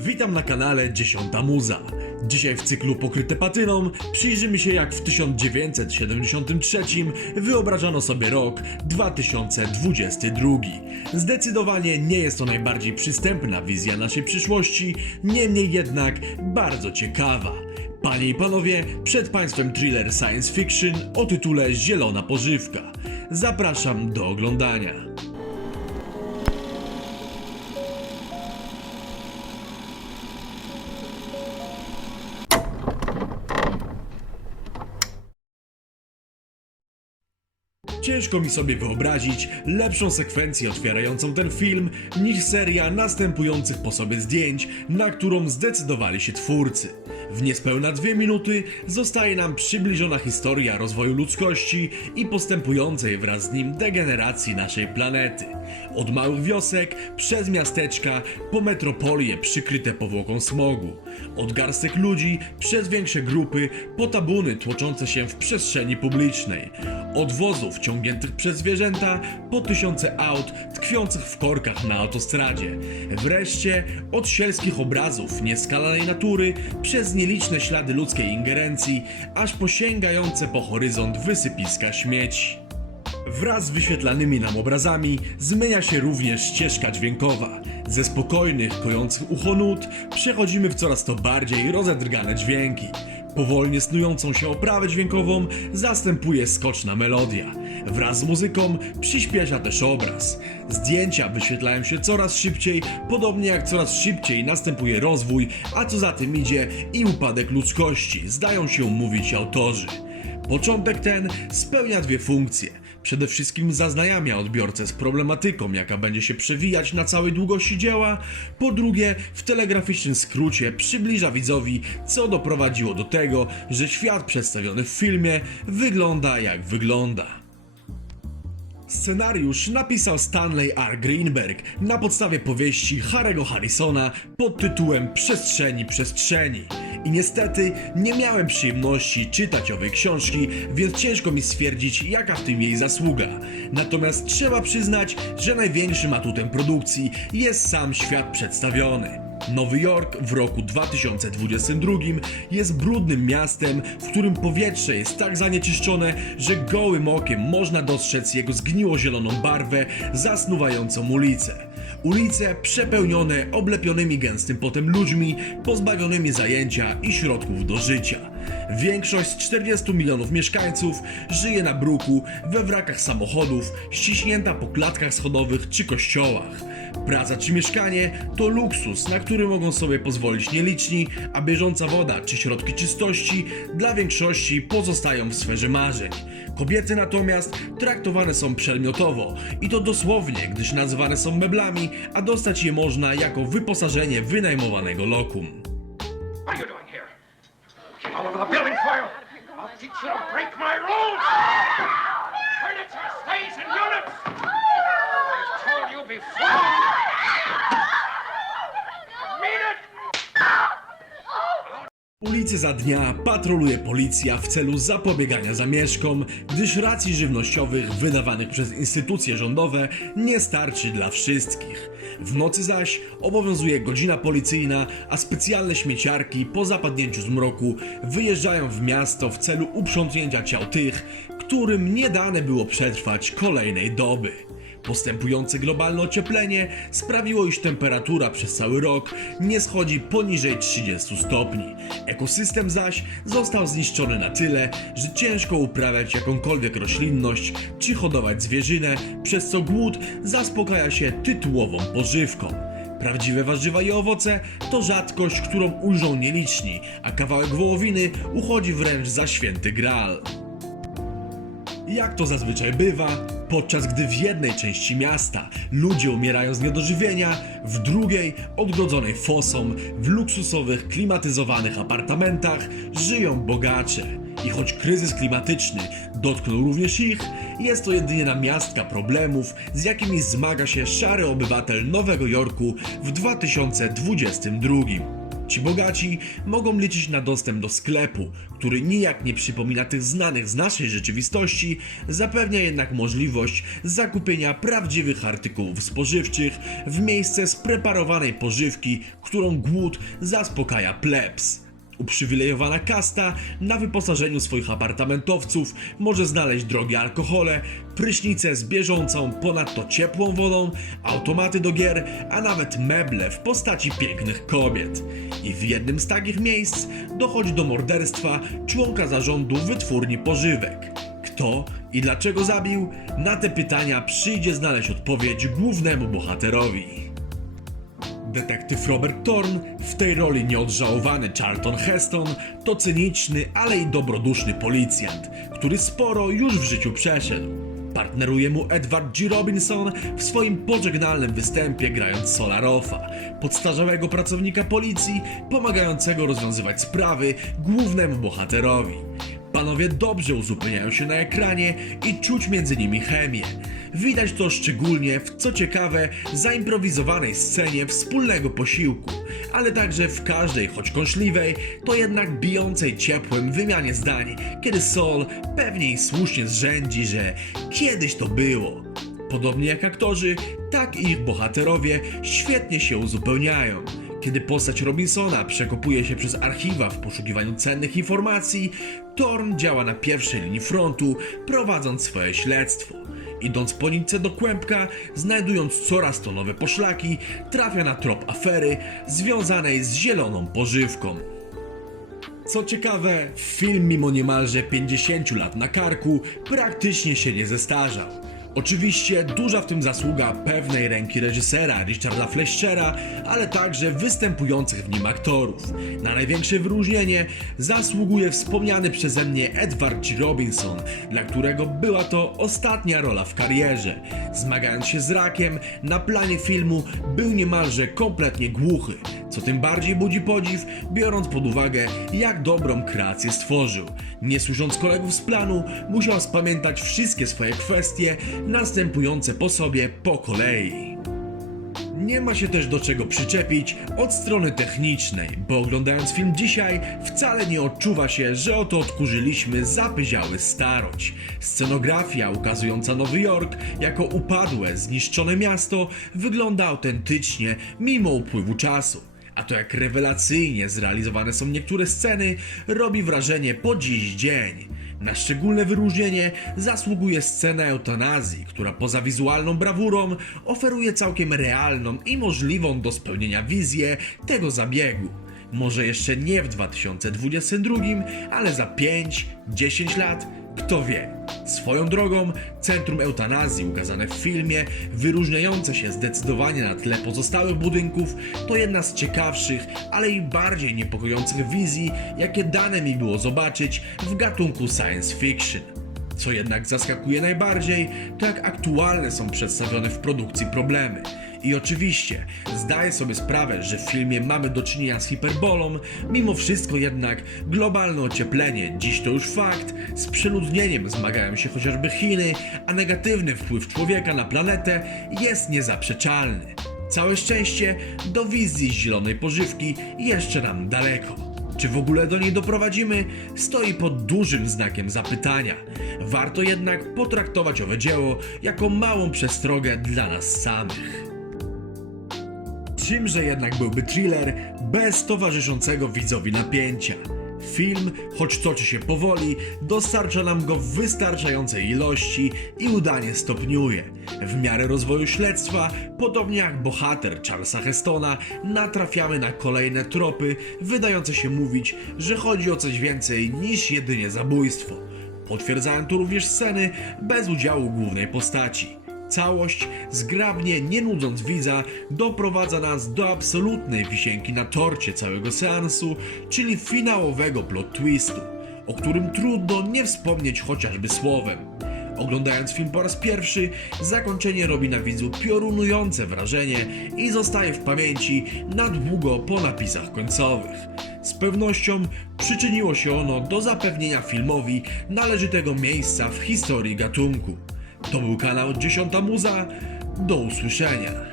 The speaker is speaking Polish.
Witam na kanale Dziesiąta Muza. Dzisiaj w cyklu Pokryte patyną przyjrzymy się jak w 1973 wyobrażano sobie rok 2022. Zdecydowanie nie jest to najbardziej przystępna wizja naszej przyszłości, niemniej jednak bardzo ciekawa. Panie i panowie, przed państwem thriller science fiction o tytule Zielona pożywka. Zapraszam do oglądania. Ciężko mi sobie wyobrazić lepszą sekwencję otwierającą ten film niż seria następujących po sobie zdjęć, na którą zdecydowali się twórcy. W niespełna dwie minuty zostaje nam przybliżona historia rozwoju ludzkości i postępującej wraz z nim degeneracji naszej planety. Od małych wiosek, przez miasteczka, po metropolie przykryte powłoką smogu. Od garstek ludzi, przez większe grupy, po tabuny tłoczące się w przestrzeni publicznej. Od wozów ciągniętych przez zwierzęta po tysiące aut tkwiących w korkach na autostradzie. Wreszcie od sielskich obrazów nieskalanej natury przez nieliczne ślady ludzkiej ingerencji, aż po sięgające po horyzont wysypiska śmieci. Wraz z wyświetlanymi nam obrazami zmienia się również ścieżka dźwiękowa. Ze spokojnych, kojących ucho nut przechodzimy w coraz to bardziej rozedrgane dźwięki. Powolnie snującą się oprawę dźwiękową zastępuje skoczna melodia. Wraz z muzyką przyspiesza też obraz. Zdjęcia wyświetlają się coraz szybciej, podobnie jak coraz szybciej następuje rozwój, a co za tym idzie i upadek ludzkości, zdają się mówić autorzy. Początek ten spełnia dwie funkcje. Przede wszystkim zaznajamia odbiorcę z problematyką, jaka będzie się przewijać na całej długości dzieła. Po drugie, w telegraficznym skrócie przybliża widzowi, co doprowadziło do tego, że świat przedstawiony w filmie wygląda jak wygląda. Scenariusz napisał Stanley R. Greenberg na podstawie powieści Harry'ego Harrisona pod tytułem Przestrzeni Przestrzeni. I niestety nie miałem przyjemności czytać owej książki, więc ciężko mi stwierdzić, jaka w tym jej zasługa. Natomiast trzeba przyznać, że największym atutem produkcji jest sam świat przedstawiony. Nowy Jork w roku 2022 jest brudnym miastem, w którym powietrze jest tak zanieczyszczone, że gołym okiem można dostrzec jego zgniło-zieloną barwę zasnuwającą ulicę. Ulice przepełnione oblepionymi gęstym potem ludźmi, pozbawionymi zajęcia i środków do życia. Większość z 40 milionów mieszkańców żyje na bruku, we wrakach samochodów, ściśnięta po klatkach schodowych czy kościołach. Praca czy mieszkanie to luksus, na który mogą sobie pozwolić nieliczni, a bieżąca woda czy środki czystości dla większości pozostają w sferze marzeń. Kobiety natomiast traktowane są przedmiotowo i to dosłownie, gdyż nazywane są meblami, a dostać je można jako wyposażenie wynajmowanego lokum. What are you doing here? All over the building. I'll teach you to break my rules. Ulicy za dnia patroluje policja w celu zapobiegania zamieszkom, gdyż racji żywnościowych wydawanych przez instytucje rządowe nie starczy dla wszystkich. W nocy zaś obowiązuje godzina policyjna, a specjalne śmieciarki po zapadnięciu zmroku wyjeżdżają w miasto w celu uprzątnięcia ciał tych, którym nie dane było przetrwać kolejnej doby. Postępujące globalne ocieplenie sprawiło, iż temperatura przez cały rok nie schodzi poniżej 30 stopni. Ekosystem zaś został zniszczony na tyle, że ciężko uprawiać jakąkolwiek roślinność czy hodować zwierzynę, przez co głód zaspokaja się tytułową pożywką. Prawdziwe warzywa i owoce to rzadkość, którą ujrzą nieliczni, a kawałek wołowiny uchodzi wręcz za święty graal. Jak to zazwyczaj bywa, podczas gdy w jednej części miasta ludzie umierają z niedożywienia, w drugiej, odgrodzonej fosą, w luksusowych, klimatyzowanych apartamentach żyją bogacze. I choć kryzys klimatyczny dotknął również ich, jest to jedynie namiastka problemów, z jakimi zmaga się szary obywatel Nowego Jorku w 2022. Ci bogaci mogą liczyć na dostęp do sklepu, który nijak nie przypomina tych znanych z naszej rzeczywistości, zapewnia jednak możliwość zakupienia prawdziwych artykułów spożywczych w miejsce spreparowanej pożywki, którą głód zaspokaja plebs. Uprzywilejowana kasta na wyposażeniu swoich apartamentowców może znaleźć drogie alkohole, prysznice z bieżącą, ponadto ciepłą wodą, automaty do gier, a nawet meble w postaci pięknych kobiet. I w jednym z takich miejsc dochodzi do morderstwa członka zarządu wytwórni pożywek. Kto i dlaczego zabił? Na te pytania przyjdzie znaleźć odpowiedź głównemu bohaterowi. Detektyw Robert Thorne, w tej roli nieodżałowany Charlton Heston, to cyniczny, ale i dobroduszny policjant, który sporo już w życiu przeszedł. Partneruje mu Edward G. Robinson w swoim pożegnalnym występie grając Solarofa, podstarzałego pracownika policji, pomagającego rozwiązywać sprawy głównemu bohaterowi. Panowie dobrze uzupełniają się na ekranie i czuć między nimi chemię. Widać to szczególnie w co ciekawe zaimprowizowanej scenie wspólnego posiłku, ale także w każdej, choć kąśliwej, to jednak bijącej ciepłem wymianie zdań, kiedy Sol pewnie i słusznie zrzędzi, że kiedyś to było. Podobnie jak aktorzy, tak i ich bohaterowie świetnie się uzupełniają. Kiedy postać Robinsona przekopuje się przez archiwa w poszukiwaniu cennych informacji, Thorn działa na pierwszej linii frontu, prowadząc swoje śledztwo. Idąc po nitce do kłębka, znajdując coraz to nowe poszlaki, trafia na trop afery związanej z zieloną pożywką. Co ciekawe, film mimo niemalże 50 lat na karku praktycznie się nie zestarzał. Oczywiście duża w tym zasługa pewnej ręki reżysera Richarda Fleischera, ale także występujących w nim aktorów. Na największe wyróżnienie zasługuje wspomniany przeze mnie Edward G. Robinson, dla którego była to ostatnia rola w karierze. Zmagając się z rakiem, na planie filmu był niemalże kompletnie głuchy, co tym bardziej budzi podziw, biorąc pod uwagę, jak dobrą kreację stworzył. Nie służąc kolegów z planu, musiał spamiętać wszystkie swoje kwestie, następujące po sobie po kolei. Nie ma się też do czego przyczepić od strony technicznej, bo oglądając film dzisiaj wcale nie odczuwa się, że oto odkurzyliśmy zapyziały starość. Scenografia ukazująca Nowy Jork jako upadłe, zniszczone miasto wygląda autentycznie mimo upływu czasu. A to jak rewelacyjnie zrealizowane są niektóre sceny, robi wrażenie po dziś dzień. Na szczególne wyróżnienie zasługuje scena eutanazji, która poza wizualną brawurą oferuje całkiem realną i możliwą do spełnienia wizję tego zabiegu. Może jeszcze nie w 2022, ale za 5-10 lat, kto wie. Swoją drogą, centrum eutanazji ukazane w filmie, wyróżniające się zdecydowanie na tle pozostałych budynków, to jedna z ciekawszych, ale i bardziej niepokojących wizji, jakie dane mi było zobaczyć w gatunku science fiction. Co jednak zaskakuje najbardziej, to jak aktualne są przedstawione w produkcji problemy. I oczywiście, zdaję sobie sprawę, że w filmie mamy do czynienia z hiperbolą, mimo wszystko jednak globalne ocieplenie, dziś to już fakt, z przeludnieniem zmagają się chociażby Chiny, a negatywny wpływ człowieka na planetę jest niezaprzeczalny. Całe szczęście, do wizji zielonej pożywki jeszcze nam daleko. Czy w ogóle do niej doprowadzimy, stoi pod dużym znakiem zapytania. Warto jednak potraktować owe dzieło jako małą przestrogę dla nas samych. Czymże jednak byłby thriller bez towarzyszącego widzowi napięcia? Film, choć toczy się powoli, dostarcza nam go w wystarczającej ilości i udanie stopniuje. W miarę rozwoju śledztwa, podobnie jak bohater Charlesa Hestona, natrafiamy na kolejne tropy, wydające się mówić, że chodzi o coś więcej niż jedynie zabójstwo. Potwierdzają to również sceny bez udziału głównej postaci. Całość, zgrabnie, nie nudząc widza, doprowadza nas do absolutnej wisienki na torcie całego seansu, czyli finałowego plot twistu, o którym trudno nie wspomnieć chociażby słowem. Oglądając film po raz pierwszy, zakończenie robi na widzu piorunujące wrażenie i zostaje w pamięci na długo po napisach końcowych. Z pewnością przyczyniło się ono do zapewnienia filmowi należytego miejsca w historii gatunku. To był kanał 10 Muza. Do usłyszenia.